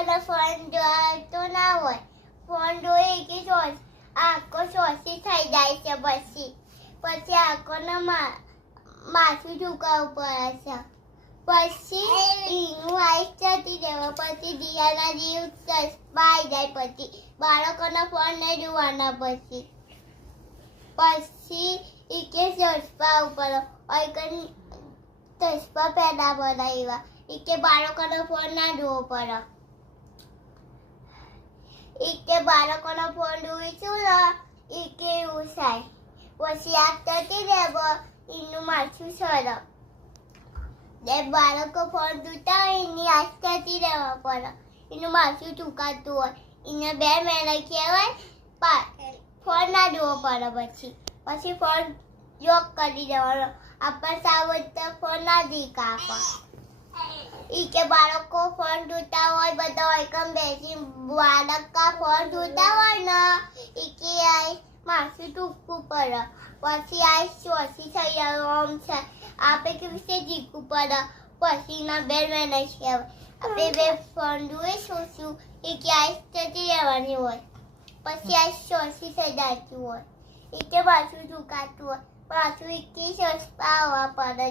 બાળકોને ફોન જોતો ના હોય. ફોન જોઈએ કે આંખો શોષી થઈ જાય છે. પછી આંખોને માથું ઝુકાવવું પડે છે. પછી એનું આઈસ જતી રહેવા. પછી દિયાના જીવ ચસ્પા આવી જાય. પછી બાળકોને ફોન નહીં જોવાના. પછી એ કે ચસ્પા ઉપર ચસ્પા પેદા બનાવ્યા. એ કે બાળકોને ફોન ના જોવો પડે. એ કે બાળકોનો ફોન જોઈશું ને એ કે એવું થાય. પછી આગ થતી રહે એનું માથું સરળ. બાળકો ફોન જોતા હોય એની આગ થતી રહેવા પડે. એનું માથું ચૂકાતું હોય. એને 2 મહિના કહેવાય ફોન ના જોવો પડે. પછી ફોન લોક કરી દેવાનો. આપણે સાવધ ફોન ના દીકા ઈ કે બાળકો ફોન જોતા હોય બધા એકમ બેસી બાળક ફોન જોતા હોય ને ઈ કે માથું ટૂંકવું પડે. પછી આ શોષી થઈ જાય. આમ છે આપણે કેવી રીતે જીકવું પડે. પછી ના 2 મહિના કહેવાય. આપણે ફોન જોઈશું શું એ કે આઈસ જતી રહેવાની હોય. પછી આ શોષી થઈ જતી હોય. એ કે માથું ઝુકાતું હોય. માથું કે ચસ્પા આવવા પડે.